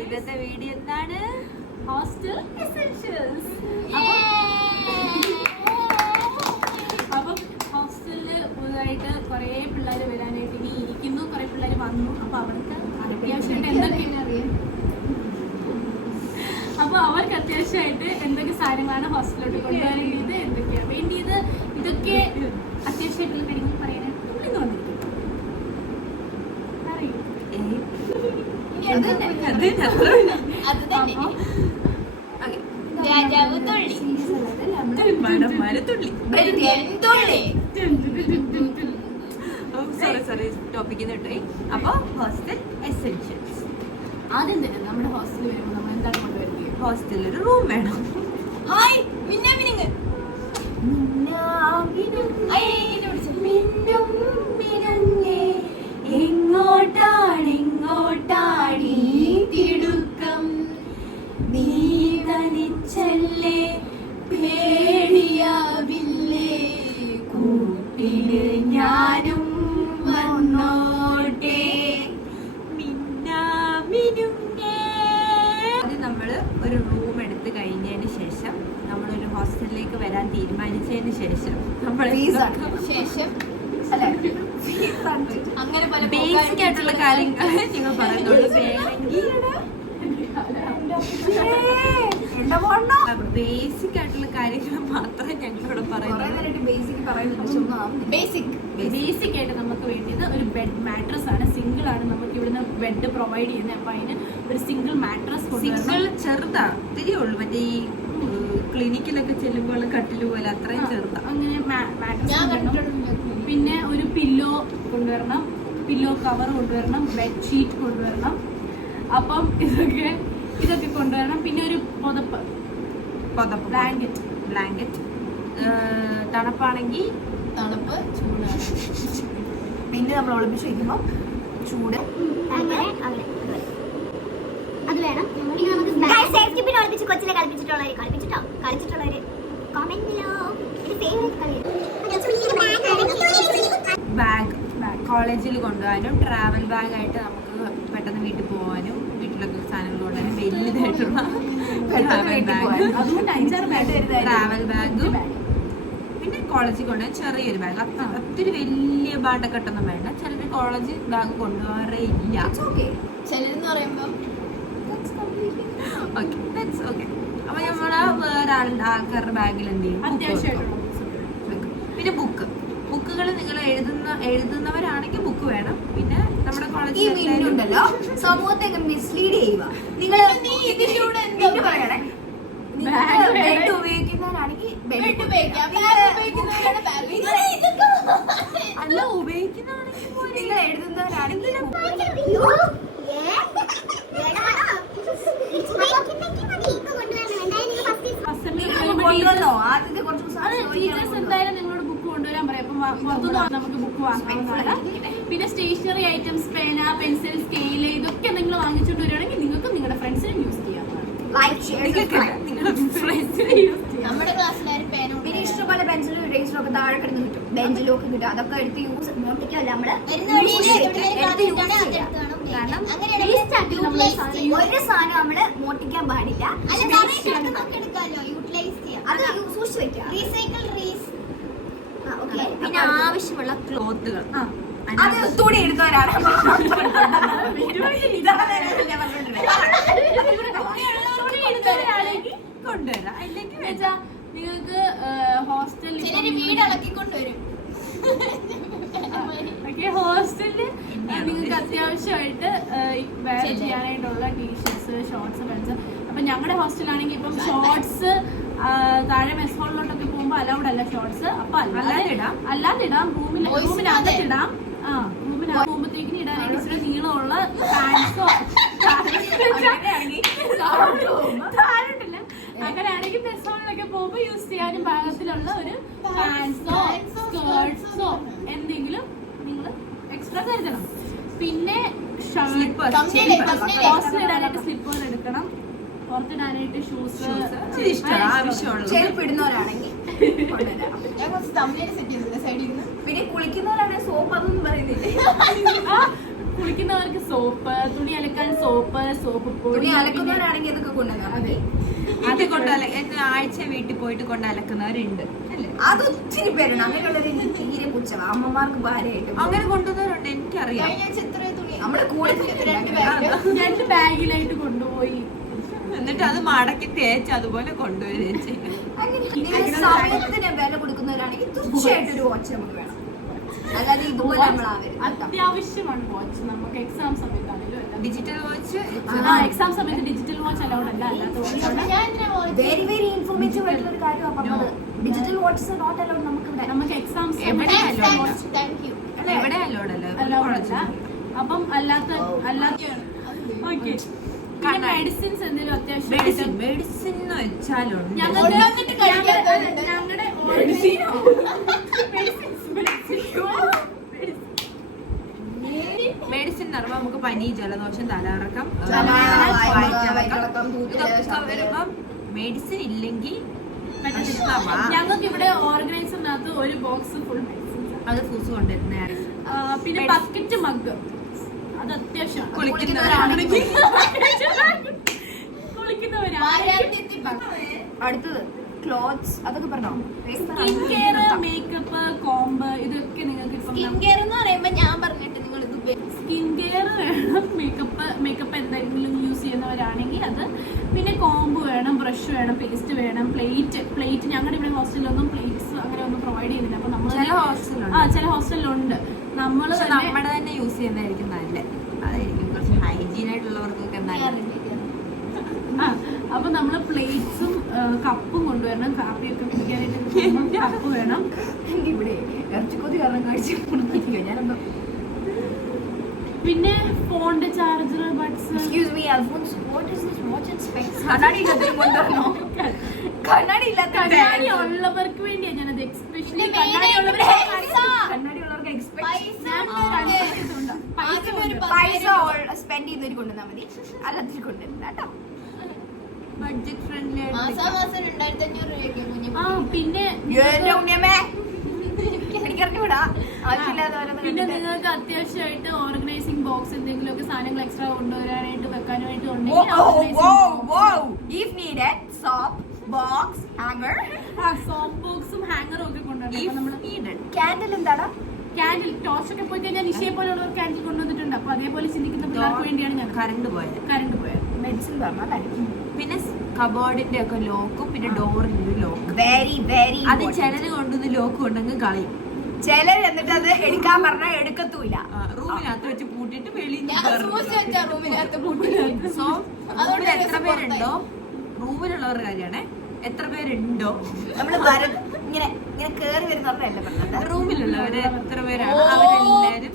ഇന്നത്തെ വീഡിയോ എന്താണ്? Hostel essentials. അപ്പം ഹോസ്റ്റലില് പുതുതായിട്ട് കുറെ പിള്ളേർ വരാനായിട്ട് ഇനി ഇരിക്കുന്നു, കുറെ പിള്ളേർ വന്നു. അപ്പൊ അവർക്ക് അത്യാവശ്യമായിട്ട് എന്തൊക്കെ സാധനങ്ങളാണ് ഹോസ്റ്റലിലോട്ട് കൊണ്ടുവരേണ്ടത്, എന്തൊക്കെയാണ് വേണ്ടിയത്, ഇതൊക്കെ അത്യാവശ്യമായിട്ടുള്ള കാര്യങ്ങൾ പറയാനായിട്ട് നമ്മളിന്ന് വന്നിരിക്കും. അപ്പൊ ഹോസ്റ്റൽ എസെൻഷ്യൽസ് ആദ്യം തന്നെ നമ്മുടെ ഹോസ്റ്റലിൽ വരുമ്പോൾ നമ്മൾ എന്താണ് കൊണ്ടുവരുന്നത്? ഹോസ്റ്റലിൽ ഒരു റൂം വേണം. എങ്ങോട്ടാണെങ്ങോട്ടാടി തിടുക്കം, നീ തനിച്ചല്ലേ പേടിയാവില്ലേ, കൂട്ടിന് ഞാനും വന്നോട്ടെ. ആദ്യം നമ്മള് ഒരു റൂം എടുത്ത് കഴിഞ്ഞതിന് ശേഷം നമ്മളൊരു ഹോസ്റ്റലിലേക്ക് വരാൻ തീരുമാനിച്ചതിന് ശേഷം അങ്ങനെ പല ബേസിക് ആയിട്ടുള്ള കാര്യങ്ങൾ നിങ്ങൾ പറയുന്നുള്ളൂ. ബേസിക് ആയിട്ടുള്ള കാര്യങ്ങൾ മാത്രമേ ഞങ്ങളിവിടെ പറയുന്നുള്ളൂ. ബേസിക് ആയിട്ട് നമുക്ക് വേണ്ടിയത് ഒരു ബെഡ് മാട്രസ് ആണ്. സിംഗിൾ ആണ് നമുക്ക് ഇവിടുന്ന് ബെഡ് പ്രൊവൈഡ് ചെയ്യുന്നത്. അപ്പൊ അതിന് ഒരു സിംഗിൾ മാട്രസ് സിംഗിൾ ചെറുതാ, ഇത്തിരി ഉള്ളൂ. മറ്റേ ഈ ക്ലിനിക്കിലൊക്കെ ചെല്ലുമ്പോൾ കട്ടില് പോലെ അത്രയും ചെറുതാ. അങ്ങനെ മാട്രസ്. പിന്നെ ഒരു പില്ലോ കൊണ്ടുവരണം, പില്ലോ കവർ കൊണ്ടുവരണം, ബെഡ്ഷീറ്റ് കൊണ്ടുവരണം. അപ്പം ഇതൊക്കെ കൊണ്ടുവരണം. പിന്നെ ഒരു പുതപ്പ്, ബ്ലാങ്കറ്റ്. തണുപ്പാണെങ്കിൽ തണുപ്പ്, ചൂടാണ്. പിന്നെ നമ്മൾ ഒളിപ്പിച്ച് വയ്ക്കുമ്പോൾ ചൂട്. അത് വേണം. സേഫ്റ്റി പിൻ ഒളിപ്പിച്ച് കൊച്ചിലെ കളിച്ചിട്ടുള്ളവര് കമന്റിലോ ബാഗ് കോളേജിൽ കൊണ്ടുപോകാനും ട്രാവൽ ബാഗായിട്ട് നമുക്ക് പെട്ടെന്ന് വീട്ടിൽ പോകാനും വീട്ടിലൊക്കെ സാധനങ്ങൾ കൊണ്ടുപോകാനും വലിയതായിട്ടുള്ള ട്രാവൽ ബാഗും പിന്നെ കോളേജിൽ കൊണ്ടുപോകാൻ ചെറിയൊരു ബാഗ്. ഒത്തിരി വലിയ ബാഗൊക്കെട്ടൊന്നും വേണ്ട. ചിലര് കോളേജ് ബാഗ് കൊണ്ടുപോകാറേ ഇല്ല. ചിലരെന്ന് പറയുമ്പോൾ ഓക്കെ. അപ്പൊ നമ്മള് വേറെ ആൾക്കാരുടെ ബാഗിൽ എന്ത് ചെയ്യും? അത്യാവശ്യമായിട്ടുള്ള പിന്നെ ബുക്കുകൾ നിങ്ങൾ എഴുതുന്നവരാണെങ്കിൽ ബുക്ക് വേണം. പിന്നെ നമ്മുടെ കോളേജിൽ സമൂഹത്തെ മിസ്ലീഡ് ചെയ്യുക. നിങ്ങൾ പറയണേ, ബെഡ് ഉപയോഗിക്കുന്നവരാണെങ്കിൽ അല്ല, ഉപയോഗിക്കുന്നതാണെങ്കിൽ നിങ്ങൾ എഴുതുന്നവരാണെങ്കിൽ എന്തായാലും നിങ്ങളോട് ബുക്ക് കൊണ്ടുവരാൻ പറയാം. അപ്പം പുറത്തുനിന്ന് നമുക്ക് ബുക്ക് വാങ്ങാവുന്നതാണ്. പിന്നെ സ്റ്റേഷനറി ഐറ്റംസ്, പേന, പെൻസിൽ, സ്കെയില്, ഇതൊക്കെ നിങ്ങൾ വാങ്ങിച്ചുകൊണ്ട് വരികയാണെങ്കിൽ നിങ്ങൾക്ക് നിങ്ങളുടെ ഫ്രണ്ട്സിനും യൂസ് ചെയ്യാവുന്നതാണ്. നമ്മുടെ ക്ലാസ്സിലാരും പേന, പിന്നെ ഇഷ്ടംപോലെ പെൻസിലും ഇറേസറും ഒക്കെ താഴെ കിടന്ന് കിട്ടും, ബെഞ്ചിലൊക്കെ കിട്ടും. അതൊക്കെ എടുത്ത് യൂസ് മോട്ടിക്കല്ല നമ്മള് കാരണം ഒരു സാധനം നമ്മള് മോട്ടിക്കാൻ പാടില്ല. അത് സൂക്ഷിച്ചു വെക്കാം. പിന്നെ ആവശ്യമുള്ള ക്ലോത്തുകൾ, അത് തുണി എടുത്തവരാണ്. കൊണ്ടുവരാം. അല്ലെങ്കിൽ നിങ്ങൾക്ക് ഹോസ്റ്റലിൽ വീട് ഇളക്കിക്കൊണ്ടുവരും. ഹോസ്റ്റലില് നിങ്ങൾക്ക് അത്യാവശ്യമായിട്ട് വെയർ ചെയ്യാനായിട്ടുള്ള ടീഷർട്സ്, ഷോർട്സ്, പെൻസ്. അപ്പൊ ഞങ്ങളുടെ ഹോസ്റ്റലാണെങ്കിൽ ഇപ്പം ഷോർട്സ് താഴെ മെസ് ഹോളിലോട്ടൊക്കെ പോകുമ്പോൾ അലൗഡ് അല്ല ഷോർട്സ്. അപ്പൊ അല്ലാതിടാം, റൂമിനകത്തിടാം. പോകുമ്പോഴത്തേക്കിന് ഇടാനായിട്ട് ഇച്ചിരി നീളമുള്ള പാൻസോ അങ്ങനെയാണെങ്കിൽ മെസ് ഹോളിലൊക്കെ പോകുമ്പോൾ യൂസ് ചെയ്യാനും പാകത്തിലുള്ള ഒരു പാൻസോ സ്കേർട്സോ എന്തെങ്കിലും നിങ്ങൾ എക്സ്ട്രാ കരുതണം. പിന്നെ ഹോസ്റ്റലിടാനായിട്ട് സ്ലിപ്പർ എടുക്കണം, പുറത്തിടാനായിട്ട് ഷൂസ്, ചെരുപ്പ് ഇടുന്നവരാണെങ്കിൽ പിന്നെ കുളിക്കുന്നവരാണെങ്കിൽ സോപ്പ്, അതൊന്നും പറയുന്നില്ലേ? കുളിക്കുന്നവർക്ക് സോപ്പ്, തുണി അലക്കാൻ സോപ്പ് പൊടി. തുണി അലക്കുന്നവരാണെങ്കിൽ ഇതൊക്കെ കൊണ്ടുവന്നാൽ മതി. അത് കൊണ്ട് ആഴ്ച വീട്ടിൽ പോയിട്ട് കൊണ്ട് അലക്കുന്നവരുണ്ട് അല്ലേ? അത് ഒത്തിരി പേരുണ്ട് അങ്ങനെയുള്ളവർ. തീരെ പുച്ഛം അമ്മമാർക്ക് ഭാര്യയായിട്ട് അങ്ങനെ കൊണ്ടുവന്നവരുണ്ട്, എനിക്കറിയാം. നമ്മുടെ കൂടെ 2 ബാഗിലായിട്ട് കൊണ്ടുപോയി. എന്നിട്ട് അത് മടക്കി തേച്ച് അതുപോലെ കൊണ്ടുവരികയും ചെയ്യും. അങ്ങനെ സമയത്തിന് വില കൊടുക്കുന്നവരാണെങ്കിൽ തീർച്ചയായിട്ടും ഒരു വാച്ച് നമുക്ക് വേണം. അല്ലാതെ ഇതുപോലെ നമ്മളാവരുത്. അത്യാവശ്യമാണ് വാച്ച് നമുക്ക് എക്സാം സമയത്താണെങ്കിലും എല്ലാം. ഡിജിറ്റൽ വാച്ച് എക്സാം സമയത്ത് ഡിജിറ്റൽ വാച്ച് അലൗഡ് അല്ല. അല്ലാത്ത വെരി വെരി ഇൻഫോർമേറ്റീവ് ആയിട്ടുള്ള ഒരു കാര്യമാണ് പറഞ്ഞത്. ഡിജിറ്റൽ വാട്ട്സ് നോട്ട് അലൗഡ് നമുക്ക് ഇവിടെ. നമുക്ക് എക്സാം എവിടെ എവിടെ അല്ലോടല്ലോ അലൗഡ് അല്ല. അപ്പം അല്ലാത്ത ഓക്കെ. പിന്നെ മെഡിസിൻസ് എന്തെങ്കിലും അത്യാവശ്യം മെഡിസിൻ എന്ന് വെച്ചാലുണ്ട്. ഞങ്ങളുടെ മെഡിസിൻ എന്ന് പറയുമ്പോൾ നമുക്ക് പനി, ജലദോഷം, തലകറക്കം വയറ്റിളക്കം, ഇതൊക്കെ വരുമ്പം മെഡിസിൻ ഇല്ലെങ്കിൽ ഞങ്ങൾക്ക് ഇവിടെ ഓർഗനൈസറിനകത്ത് ഒരു ബോക്സ് ഫുൾ മെഡിസിൻസ്. അത് ഫൂസ് കൊണ്ടിരുന്ന പിന്നെ ബക്കറ്റ് മഗ് അത് അത്യാവശ്യമാണ്. കുളിക്കുന്നവരാണെങ്കിൽ അടുത്തത് ക്ലോത്ത്സ് അതൊക്കെ പറഞ്ഞോ. സ്കിൻ കെയർ, മേക്കപ്പ്, കോംബ് ഇതൊക്കെ നിങ്ങൾക്ക് ഇപ്പം സ്കിൻ കെയർ എന്ന് പറയുമ്പോൾ ഞാൻ പറഞ്ഞിട്ട് നിങ്ങൾ ഇത് സ്കിൻ കെയർ വേണം. മേക്കപ്പ് എന്തെങ്കിലും യൂസ് ചെയ്യുന്നവരാണെങ്കിൽ അത്. പിന്നെ കോംബ് വേണം, ബ്രഷ് വേണം, പേസ്റ്റ് വേണം, പ്ലേറ്റ്. ഞങ്ങളുടെ ഇവിടെ ഹോസ്റ്റലിലൊന്നും പ്ലേറ്റ്സ് അങ്ങനെ ഒന്നും പ്രൊവൈഡ് ചെയ്യുന്നില്ല. അപ്പൊ നമ്മൾ ചില ഹോസ്റ്റലിലുണ്ട്. നമ്മുടെ തന്നെ യൂസ് ചെയ്യുന്നതായിരിക്കും നല്ലത്. അതായിരിക്കും കുറച്ച് ഹൈജീൻ ആയിട്ടുള്ളവർക്കൊക്കെ നല്ലത്. അപ്പൊ നമ്മള് പ്ലേറ്റ്സും കപ്പും കൊണ്ടുവരണം. കാപ്പിയൊക്കെ കുടിക്കാനായിട്ട് കപ്പ് വേണം. ഇവിടെ ഇറച്ചിക്കൊതി കാരണം കഴിച്ചു ഞാനെന്തോ. പിന്നെ ഫോണിന്റെ charger, buds. Excuse me, Alphonse, what is this watch and specs? കണ്ണാടി ഇല്ലാത്തവരും കൊണ്ടുവരണോ? കണ്ണാടി കണ്ണാടി ഉള്ളവർക്ക് വേണ്ടിയാ ഞാനത് എക്സ്പെഷ്യലി. കണ്ണാടി ഉള്ളവർക്ക് പൈസ പൈസ സ്പെൻഡ് ചെയ്യുന്നവർ കൊണ്ടുവന്നാൽ മതി, അല്ലാത്തവർ കൊണ്ടുവരില്ല കേട്ടോ. ബഡ്ജറ്റ് ഫ്രണ്ട്ലി പിന്നെ പിന്നെ നിങ്ങൾക്ക് അത്യാവശ്യമായിട്ട് ഓർഗനൈസിംഗ് ബോക്സ് എന്തെങ്കിലുമൊക്കെ സാധനങ്ങൾ എക്സ്ട്രാ കൊണ്ടുവരാനായിട്ട് വെക്കാനായിട്ട് സോപ്പ് ബോക്സും ഹാങ്ങറും ഒക്കെ കൊണ്ടുവരണം. ക്യാൻഡിൽ എന്താണ്? ക്യാൻഡിൽ ടോർച്ചൊക്കെ പോയി കഴിഞ്ഞാൽ നിശയെ പോലുള്ളവർ ക്യാൻഡിൽ കൊണ്ടുവന്നിട്ടുണ്ട്. അപ്പൊ അതേപോലെ ചിന്തിക്കുന്ന പിള്ളേർക്ക് വേണ്ടിയാണ് ഞാൻ കറണ്ട് പോയത് മെഡിസിൻ പറഞ്ഞാൽ. പിന്നെ കബോർഡിന്റെ ഒക്കെ ലോക്കും പിന്നെ ഡോറിന്റെ ലോക്ക്. വെരി വെരി അത് ചിലര് കൊണ്ടുവന്ന് ലോക്ക് കൊണ്ടങ്ങ് കളയും. ചിലർ എന്നിട്ട് അത് എടുക്കാൻ പറഞ്ഞാൽ എടുക്കത്തൂല. റൂമിനകത്ത് വെച്ച് പൂട്ടിട്ട് വെളിയിൽ സോ റൂമിൽ എത്ര പേരുണ്ടോ, റൂമിലുള്ളവരുടെ കാര്യമാണ്, എത്ര പേരുണ്ടോ നമ്മള് ഇങ്ങനെ ഇങ്ങനെ കേറി വരുന്നവരല്ല പറഞ്ഞത്. റൂമിലുള്ളവര് എത്ര പേരാണ് അവരെല്ലാരും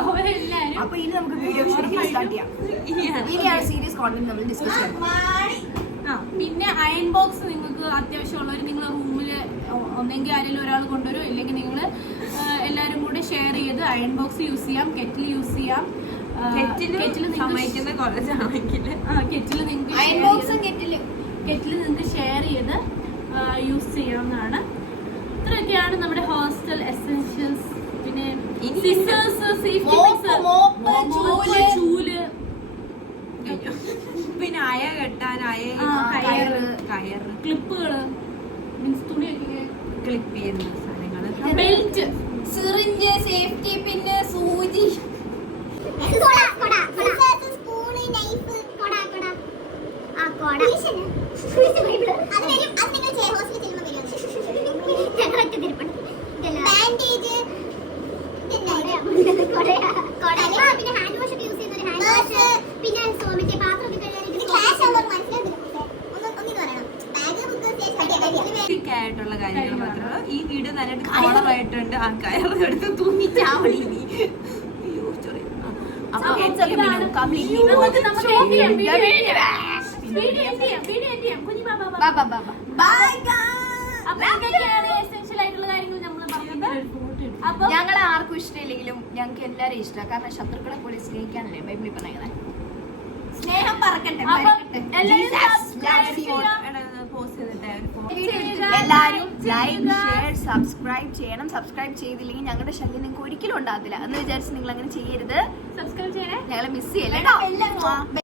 അവരെല്ലാരും. അപ്പൊ ഇനി നമുക്ക് വീഡിയോ സ്റ്റാർട്ട് ചെയ്യാം. ഇനിയാണ് സീരിയസ് കോണ്ടന്റ് നമ്മൾ ഡിസ്കസ് ചെയ്യാം. പിന്നെ അയൺ ബോക്സ് നിങ്ങൾക്ക് അത്യാവശ്യമുള്ളവർ നിങ്ങൾ റൂമിൽ ഒന്നെങ്കിൽ ആരെങ്കിലും ഒരാൾ കൊണ്ടുവരും, ഇല്ലെങ്കിൽ നിങ്ങൾ എല്ലാവരും കൂടെ ഷെയർ ചെയ്ത് അയൺ ബോക്സ് യൂസ് ചെയ്യാം, കെറ്റിൽ യൂസ് ചെയ്യാം. സമ്മതിക്കുന്ന കോളേജാണെങ്കിൽ കെറ്റിൽ നിങ്ങൾക്ക് ഷെയർ ചെയ്ത് യൂസ് ചെയ്യാവുന്നതാണ്. ഇത്രയൊക്കെയാണ് നമ്മുടെ ഹോസ്റ്റൽ എസെൻഷ്യൽസ്. പിന്നെ സിസേഴ്സ്, സേഫ്റ്റി ചൂല്, പിന്നെ അയ കെട്ടാൻ കയറ്, ക്ലിപ്പുകള്, മീൻസ് തുണിയൊക്കെ ക്ലിപ്പ് ചെയ്യുന്ന സാധനങ്ങള്, ബെൽറ്റ്, സിറിഞ്ച്, സേഫ്റ്റി പിന്നെ സൂചി, ആയിട്ടുള്ള കാര്യങ്ങൾ മാത്രമേ. ഈ വീഡിയോ നല്ലതായിട്ട് കളറായിട്ടുണ്ട്. ആ കയറെടുത്ത് തൂങ്ങിച്ചാവണി. ഞങ്ങളെ ആർക്കും ഇഷ്ടമില്ലെങ്കിലും ഞങ്ങൾക്ക് എല്ലാരും ഇഷ്ടമാണ്. കാരണം ശത്രുക്കളെ പോലെ സ്നേഹിക്കാനല്ലേ ബൈബിളിൽ പറയുന്നത്. സ്നേഹം പറക്കട്ടെ. എല്ലാരും എല്ലാവരും ലൈക്ക് ഷെയർ സബ്സ്ക്രൈബ് ചെയ്യണം. സബ്സ്ക്രൈബ് ചെയ്തില്ലെങ്കിൽ ഞങ്ങളുടെ ശല്യം നിങ്ങൾക്ക് ഒരിക്കലും ഉണ്ടാകത്തില്ല എന്ന് വിചാരിച്ച് നിങ്ങൾ അങ്ങനെ ചെയ്യരുത്. സബ്സ്ക്രൈബ് ചെയ്യണേ. ഞങ്ങളെ മിസ് ചെയ്യല്ലേ.